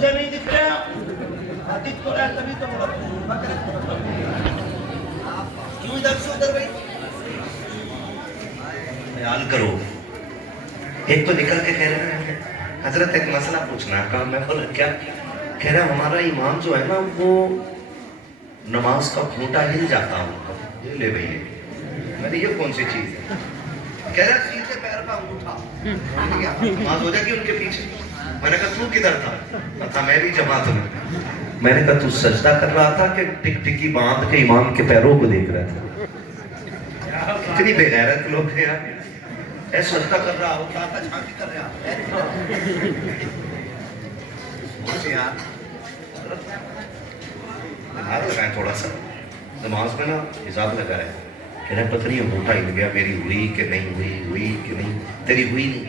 تجھے نہیں دکھ رہا؟ دکھ تو رہا تبھی تو بولا کیوں ادھر سے ادھر گئی؟ خیال کرو. ایک تو نکل کے کہہ رہے ہیں حضرت ایک مسئلہ پوچھنا ہے. کہا میں بولا کیا؟ کہہ رہا ہمارا امام جو ہے نا وہ نماز کا گھونٹا ہل جاتا ہوں. یہ لے بھئی میں نے یہ کون سی چیز ہے؟ کہہ رہا سیدھے پیر کا انگوٹھا نماز ہو جائے گی ان کے پیچھے. میں نے کہا تو کدھر تھا؟ کہا میں بھی جماعت میں. میں نے کہا تو سجدہ کر رہا تھا کہ ٹک ٹکی باندھ کے امام کے پیروں کو دیکھ رہا تھا؟ کتنی بے غیرت لوگ ہیں یار. اے سجدہ کر رہا ہو کیا تھا جھانکی کر رہا یار. ہاتھ لگائیں تھوڑا سا نماز میں نا حساب لگا رہے. کہہ رہے پتہ نہیں انگوٹھا ہل گیا میری ہوئی کہ نہیں ہوئی, ہوئی کہ نہیں. تیری ہوئی نہیں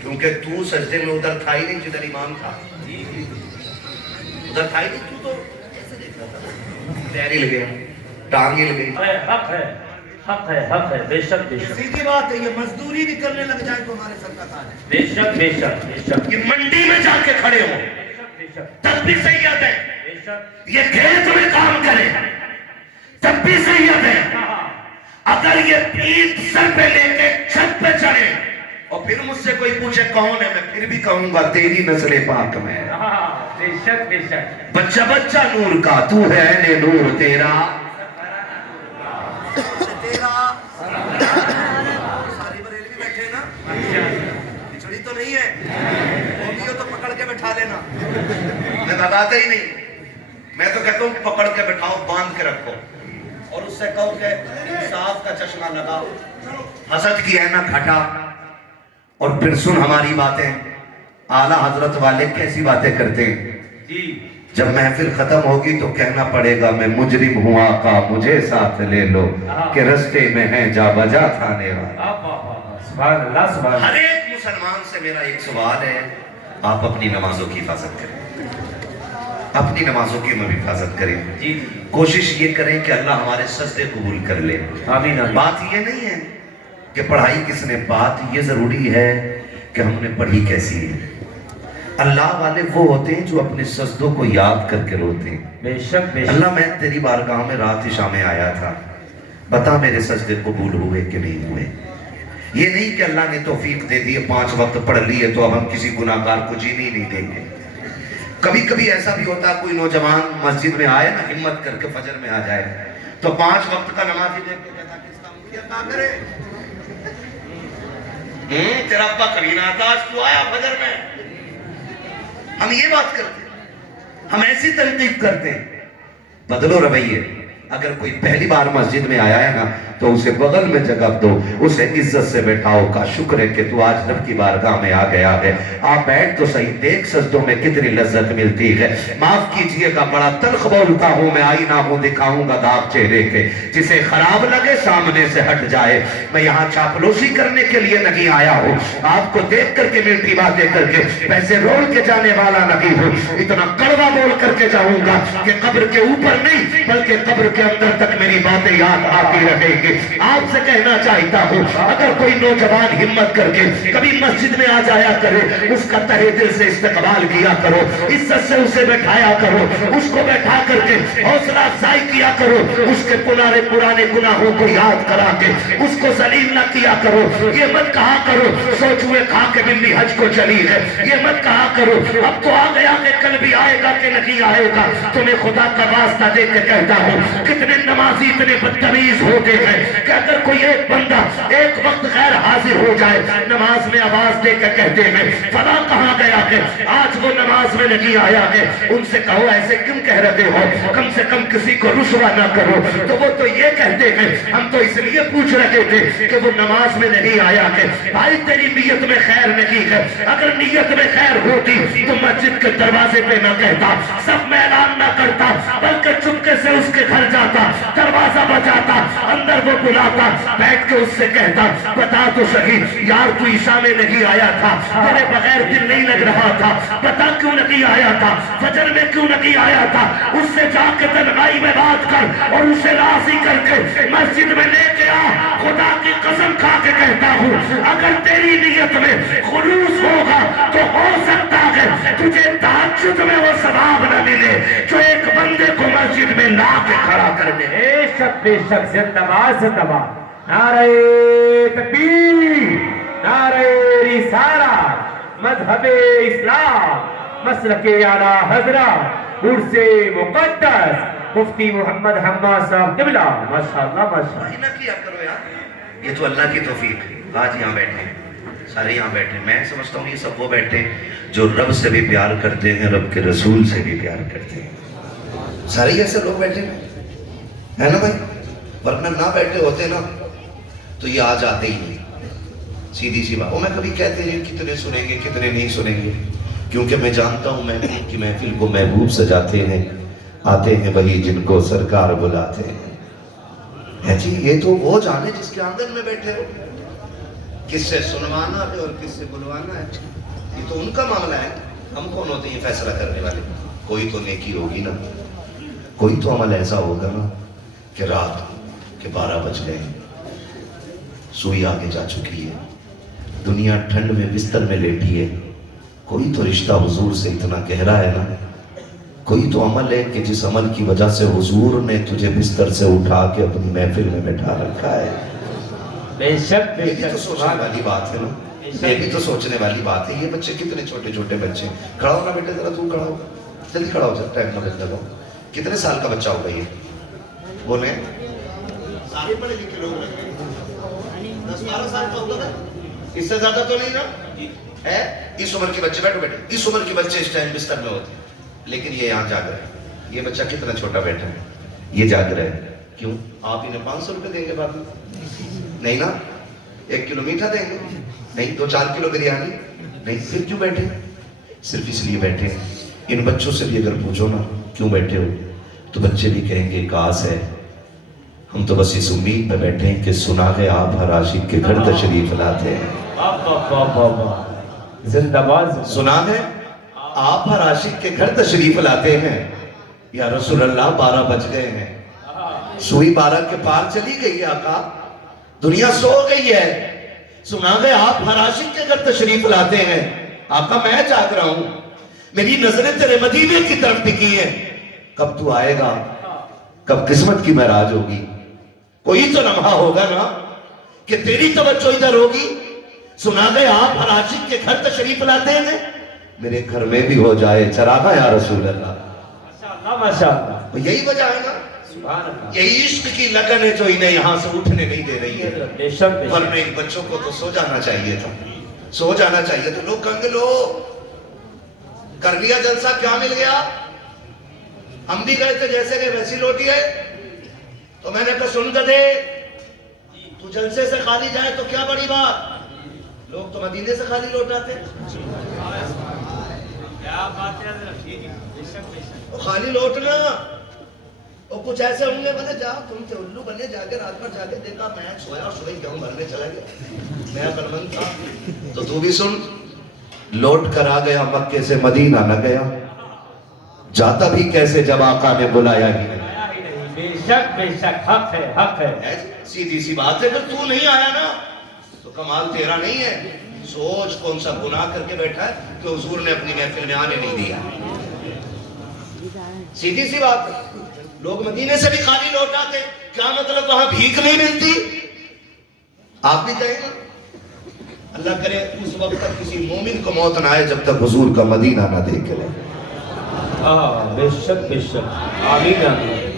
کیونکہ تو سجدے میں ادھر تھا ہی نہیں جدھر امام تھا. ادھر تھا ہی نہیں. تو ایسے دیکھ رہا تھا پیر ہل گیا ٹانگ ہل گئی. حق ہے حق ہے حق ہے. بے شک بے شک. سیدھی بات ہے. یہ مزدوری بھی کرنے لگ جائے تو ہمارے سر کا تاج ہے. بے شک بے شک بے شک. یہ منڈی میں جا کے کھڑے ہو تب بھی سید ہے. یہ کھیت میں کام کرے تب بھی سید ہے. اگر یہ پیٹ سر پہ لے کے چھت پہ چڑھے اور پھر مجھ سے کوئی پوچھے کون ہے, میں پھر بھی کہوں گا تیری نسل پاک میں. بے شک بے شک. بچہ بچہ نور کا تو ہے اہل نور تیرا تیرا. ساری بریلوی بیٹھے نا بچڑی تو نہیں ہے وہ بھی ہو تو پکڑ کے بٹھا لینا. میں بتاتا ہی نہیں. میں تو کہتا ہوں پکڑ کے بٹھاؤ باندھ کے رکھو اور اس سے کہو کہ صاف کا چشمہ لگاؤ. حسد کی ہے نا کھٹا. اور پھر سن ہماری باتیں. اعلیٰ حضرت والے کیسی باتیں کرتے ہیں. جب محفل ختم ہوگی تو کہنا پڑے گا میں مجرم ہوں آقا مجھے ساتھ لے لو کہ رستے میں ہیں جا بجا تھانے والا. سبحان اللہ سبحان. ہر ایک مسلمان سے میرا ایک سوال ہے, آپ اپنی نمازوں کی حفاظت کریں. اپنی نمازوں کی ہم حفاظت کریں. کوشش یہ کریں کہ اللہ ہمارے سجدے قبول کر لے. آمین. بات یہ نہیں ہے کہ پڑھائی کس نے, بات یہ ضروری ہے کہ ہم نے پڑھی کیسی ہے. اللہ والے وہ ہوتے ہیں جو اپنے سجدوں کو یاد کر کے روتے ہیں. بے شک بے شک. اللہ میں تیری بارگاہ میں رات عشاء میں آیا تھا, بتا میرے سجدے قبول ہوئے کہ نہیں ہوئے. یہ نہیں کہ اللہ نے توفیق دے دی 5 وقت پڑھ لیے تو اب ہم کسی گناہگار کو جینے ہی نہیں دیں گے. کبھی کبھی ایسا بھی ہوتا ہے کوئی نوجوان مسجد میں آئے نا ہمت کر کے فجر میں آ جائے تو 5 وقت کا نمازی دیکھ کے کہتا کس کا مجھے کیا کرے. تیرا ابا کبھی نہ آتا آج تو آیا فجر میں. ہم یہ بات کرتے ہیں, ہم ایسی تنقید کرتے ہیں. بدلو رویے. اگر کوئی پہلی بار مسجد میں آیا ہے نا تو اسے بغل میں جگہ دو, اسے عزت سے بیٹھاؤ. کا شکر ہے کہ تو آج رب کی بارگاہ میں آ گیا ہے. آپ بیٹھ تو صحیح, دیکھ سجدوں میں کتنی لذت ملتی ہے. معاف کیجئے گا بڑا تلخ بولتا ہوں میں, آئینہ ہوں دکھاؤں گا داغ چہرے کے, جسے خراب لگے سامنے سے ہٹ جائے. میں یہاں چاپلوسی کرنے کے لیے نہیں آیا ہوں, آپ کو دیکھ کر کے میٹھی باتیں کر کے پیسے رول کے جانے والا نہیں ہوں. اتنا کڑوا بول کر کے جاؤں گا کہ قبر کے اوپر نہیں بلکہ قبر کے اندر تک میری باتیں یاد آتی رہے گی. آپ سے کہنا چاہتا ہوں اگر کوئی نوجوان ہمت کر کے کبھی مسجد میں آ جایا کرے, اس کا تہہ دل سے استقبال کیا کرو, عزت سے اسے بیٹھایا کرو, اس کو بیٹھا کر کے حوصلہ افزائی کیا کرو, اس کے پرانے گناہوں کو یاد کرا کے اس کو ذلیل نہ کیا کرو. یہ مت کہا کرو سوچ ہوئے کھا کے بلی حج کو چلی ہے. یہ مت کہا کرو اب تو آ گیا کہ کل بھی آئے گا کہ نہیں آئے گا. تمہیں خدا کا واسطہ دے کے کہتا ہوں کتنے نمازی اتنے بدتمیز ہو گئے ہیں کہ اگر کوئی ایک بندہ ایک وقت غیر حاضر ہو جائے نماز میں آواز دے کے کہتے ہیں فلاں کہاں گیا ہے, آج وہ نماز میں نہیں آیا ہے. ان سے کہو ایسے کیوں کہہ رہے ہو, کم سے کم کسی کو رسوا نہ کرو. تو وہ تو یہ کہتے ہیں ہم تو اس لیے پوچھ رہے تھے کہ وہ نماز میں نہیں آیا ہے. بھائی تیری نیت میں خیر نہیں ہے. اگر نیت میں خیر ہوتی تو مسجد کے دروازے پہ نہ کہتا, سب میں اعلان نہ کرتا, بلکہ چپکے سے اس کے گھر جاتا, دروازے دروازہ بجاتا, اندر وہ بلاتا, بیٹھ کے اس سے کہتا بتا تو صحیح یار تو عشاء میں نہیں آیا تھا, تیرے بغیر دل نہیں لگ رہا تھا, بتا کیوں نہیں آیا تھا, فجر میں کیوں نہیں آیا تھا. اس سے جا کے تنہائی میں بات کر اور اسے راضی کر کے مسجد میں لے کے آ. خدا کی قسم کھا کے کہتا ہوں اگر تیری نیت میں خلوص ہوگا تو ہو سکتا ہے تجھے تہجد میں وہ ثواب نہ ملے جو ایک بندے کو مسجد میں لا کے کھڑا کر دے. بے شک زندہ باد زندہ باد. نعرہ تکبیر, نعرہ رسالت, مذہب اسلام, مسلک اعلیٰ حضرت عرس مقدس مفتی محمد حماد صاحب قبلہ. ماشاءاللہ ماشاءاللہ. نہ کیا کرو یار, یہ تو اللہ کی توفیق ہے. آج یہاں بیٹھے سارے یہاں بیٹھے, میں سمجھتا ہوں یہ سب وہ بیٹھے جو رب سے بھی پیار کرتے ہیں, رب کے رسول سے بھی پیار کرتے ہیں. سارے ایسے لوگ بیٹھے ہیں نا بھائی, ورنہ نہ بیٹھے ہوتے نا تو یہ آج آتے ہی نہیں. سیدھی سی بات. اور میں کبھی کہتے ہیں کتنے سنیں گے کتنے نہیں سنیں گے, کیونکہ میں جانتا ہوں محبوب کی محفل کو محبوب سجاتے ہیں, آتے ہیں وہی جن کو سرکار بلاتے ہیں. جی یہ تو وہ جانے جس کے آنگن میں بیٹھے ہو, کس سے سنوانا ہے اور کس سے بلوانا ہے, یہ تو ان کا معاملہ ہے. ہم کون ہوتے ہیں فیصلہ کرنے والے؟ کوئی تو نیکی ہوگی نا, کوئی تو عمل ایسا ہوگا نا کہ رات کے 12 بج گئے, سوئی آگے جا چکی ہے, دنیا ٹھنڈ میں بستر میں لیٹی ہے, کوئی تو رشتہ حضور سے اتنا گہرا ہے نا, کوئی تو عمل ہے کہ جس عمل کی وجہ سے حضور نے تجھے بستر سے اٹھا کے اپنی محفل میں بٹھا رکھا ہے. بے شک بے یہ بھی تو شک. سوچنے والی بات ہے نا, یہ بھی تو سوچنے والی بات ہے. یہ بچے کتنے چھوٹے چھوٹے بچے, کھڑا ہو نا بیٹے ذرا, تو کھڑا ہو, جلدی کھڑا ہو, ٹائم نہ مل لگا. کتنے سال کا بچہ ہوگا یہ؟ بولیں سارے پڑھے لکھے لوگ لگے 10-12 سال کا ہوگا نا, اس سے زیادہ تو نہیں نا ہے. اس عمر کے بچے, بیٹھو بیٹے, اس عمر کے بچے اس ٹائم بستر میں ہوتے ہیں, لیکن یہ یہاں جاگ رہے ہیں. یہ بچہ کتنا چھوٹا بیٹھا ہے, یہ جاگ رہے ہیں. کیوں؟ آپ انہیں 500 روپے دیں گے بعد میں نہیں نا, 1 کلو میٹھا دیں گے نہیں, 2-4 کلو بریانی نہیں. پھر کیوں بیٹھے؟ صرف اس لیے بیٹھے ہیں. ان بچوں سے بھی اگر پوچھو نا کیوں بیٹھے ہو, تو بچے بھی کہیں گے ایک آس ہے, ہم تو بس اس امید پہ بیٹھے ہیں کہ سنا ہے آپ ہر عاشق کے گھر تشریف لاتے ہیں. زندہ باد. سنا ہے آپ ہر عاشق کے گھر تشریف لاتے ہیں. یا رسول اللہ 12 بج گئے ہیں, سوئی 12 کے پار چلی گئی ہے آقا, دنیا سو گئی ہے. سنا ہے آپ ہر عاشق کے گھر تشریف لاتے ہیں. آقا میں جاگ رہا ہوں, میری نظریں تیرے مدینے کی طرف ٹکی ہیں. کب تو آئے گا, کب قسمت کی معراج ہوگی, کوئی تو لمحہ ہوگا نا کہ تیری توجہ ادھر ہوگی. سنا گئے آپ ہر عاشق کے گھر تشریف لاتے ہیں, میرے گھر میں بھی ہو جائے چراغا یا رسول اللہ. ماشاءاللہ. یہی وجہ ہے نا, سبحان اللہ. یہی عشق کی لگن ہے جو انہیں یہاں سے اٹھنے نہیں دے رہی ہے. بے شک بے ورنہ شک. ان بچوں کو تو سو جانا چاہیے تھا, سو جانا چاہیے تھا. لوگ کہیں گے لو کر لیا جلسہ, کیا مل گیا؟ ہم بھی گئے تھے جیسے کہ ویسی لوٹی ہے. تو میں نے کہا سن دے, تو جلسے سے خالی جائے تو کیا بڑی بات, لوگ تو مدینے سے خالی لوٹ آتے. خالی لوٹنا, اور کچھ ایسے ہوں گے بنے جا تم سے الو بنے, جا کے رات پر جا کے دیکھا میں سویا سوئی گیہوں بھرنے چلا گیا, میں برمند تھا. تو بھی سن, لوٹ کر آ گیا مکے سے مدینہ نہ گیا, جاتا بھی کیسے جب آقا نے بلایا ہی نہیں. بے شک بے شک. حق ہے حق ہے. سیدھی سی بات ہے, اگر تو نہیں آیا نا تو کمال تیرا نہیں ہے. سوچ کون سا گناہ کر کے بیٹھا ہے کہ حضور نے اپنی محفل میں آنے نہیں دیا. سیدھی سی بات ہے. لوگ مدینے سے بھی خالی لوٹ آتے, کیا مطلب وہاں بھیک نہیں ملتی؟ آپ بھی کہیں گے اللہ کرے اس وقت تک کسی مومن کو موت نہ آئے جب تک حضور کا مدینہ نہ دیکھ لے. بے شک بے شک. آمین آمین.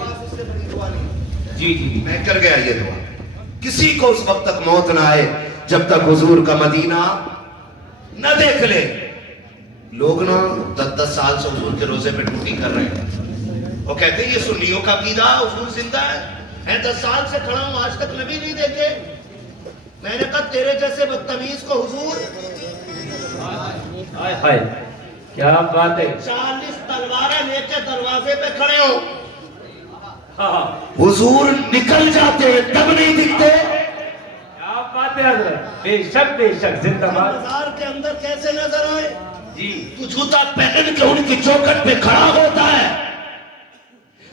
جی جی میں کر گیا یہ دعا, کسی کو اس وقت تک موت نہ آئے جب تک حضور کا مدینہ نہ دیکھ لے. لوگ نا 10 سال سے حضور کے روزے پہ ڈیوٹی کر رہے ہیں, وہ کہتے ہیں یہ سنیوں کا عقیدہ, حضور زندہ ہے. میں 10 سال سے کھڑا ہوں, آج تک نبی نہیں دیکھے. میں نے کہا تیرے جیسے بدتمیز کو حضور کیا بات ہے. 40 تلواریں لے کے دروازے پہ کھڑے ہو, ہاں حضور نکل جاتے ہیں تب نہیں دکھتے. کیا بات ہے حضرت. بے شک زندہ باد. بازار کے اندر کیسے نظر آئے؟ جی تو جوتا پہن کے ان کی چوکھٹ پہ کھڑا ہوتا ہے.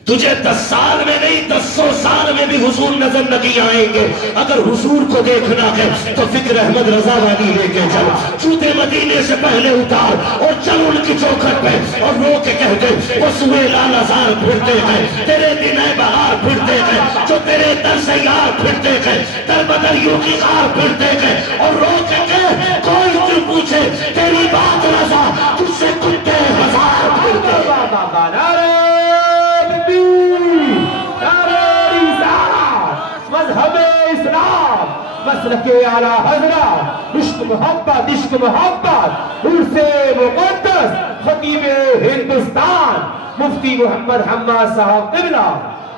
تجھے 10 سال میں نہیں 100 سال میں بھی حضور نظر نہیں آئیں گے. اگر حضور کو دیکھنا ہے تو فکر احمد رضا وانی لے کے چل. جوتے مدینے سے پہلے اتار اور چل ان کی چوکھٹ پہ اور رو کے کہہ دے وہ سوئے لال ازار پھرتے ہیں تیرے دن بہار پھرتے ہیں جو تیرے در سے یار پھرتے ہیں در بدر یوں کی غار پھرتے ہیں اور رو کے کہہ کوئی تو پوچھے تیری بات رضا تجھ سے کتے ہزار پھرتے ہیں. بابا نعرہ مذہب اسلام مسلک اعلی حضرت عشق محبت عرص مقدس خطیب ہندوستان مفتی محمد حماد صاحب قبلہ.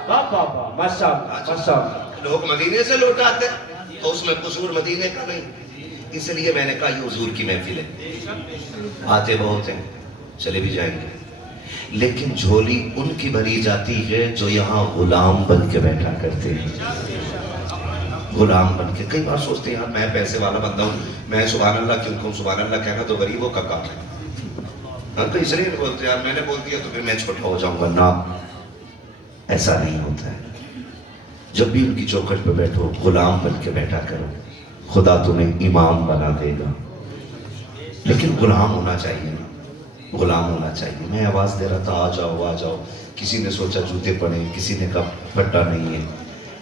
بابا ماشاءاللہ. لوگ مدینے سے لوٹ آتے تو اس میں قصور مدینے کا نہیں. اس لیے میں نے کہا یہ حضور کی محفل ہے. آتے بہت ہیں چلے بھی جائیں گے لیکن جھولی ان کی بھری جاتی ہے جو یہاں غلام بن کے بیٹھا کرتے ہیں. غلام بن کے کئی بار سوچتے ہیں یار میں پیسے والا بندہ ہوں میں سبحان اللہ کیوں کہوں. سبحان اللہ کہنا تو غریبوں کا کام ہے. تو اس لیے نہیں بولتے یار میں نے بول دیا تو پھر میں چھوٹا ہو جاؤں گا. نہ ایسا نہیں ہوتا ہے. جب بھی ان کی چوکھٹ پہ بیٹھو غلام بن کے بیٹھا کرو. خدا تمہیں امام بنا دے گا لیکن غلام ہونا چاہیے نا. غلام ہونا چاہیے. میں آواز دے رہا تھا آ جاؤ. کسی نے سوچا جوتے پڑے کسی نے کہا پھٹا نہیں ہے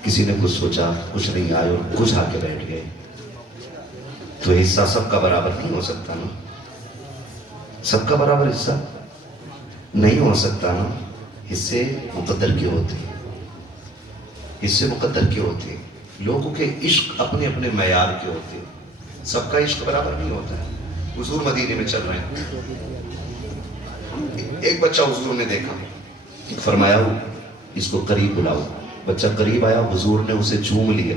کسی نے کچھ سوچا کچھ نہیں آئے اور کچھ آ کے بیٹھ گئے. تو حصہ سب کا برابر نہیں ہو سکتا نا. سب کا برابر حصہ نہیں ہو سکتا نا. حصے مقدر کے ہوتے ہیں. حصے مقدر کے ہوتے ہیں. لوگوں کے عشق اپنے اپنے معیار کے ہوتے ہیں. سب کا عشق برابر نہیں ہوتا ہے. حضور مدینے میں چل رہے ہیں. ایک بچہ حضور نے دیکھا فرمایا اس کو قریب بلاؤ. بچہ قریب آیا حضور نے اسے چوم لیا.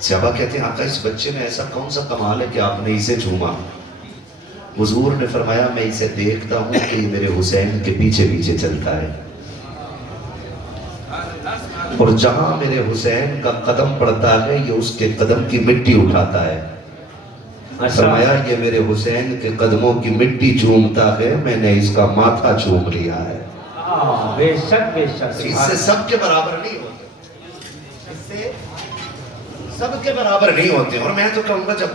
صحابہ کہتے ہیں آقا اس بچے میں ایسا کون سا کمال ہے کہ آپ نے اسے چوما. حضور نے فرمایا میں اسے دیکھتا ہوں کہ یہ میرے حسین کے پیچھے پیچھے چلتا ہے اور جہاں میرے حسین کا قدم پڑتا ہے یہ اس کے قدم کی مٹی اٹھاتا ہے. فرمایا یہ میرے حسین کے قدموں کی مٹی چومتا ہے میں نے اس کا ماتھا چوم لیا ہے. بے شک اس سے سب کے برابر نہیں ہوتے. اس سے سب کے برابر نہیں ہوتے. اور میں تو کہوں گا جب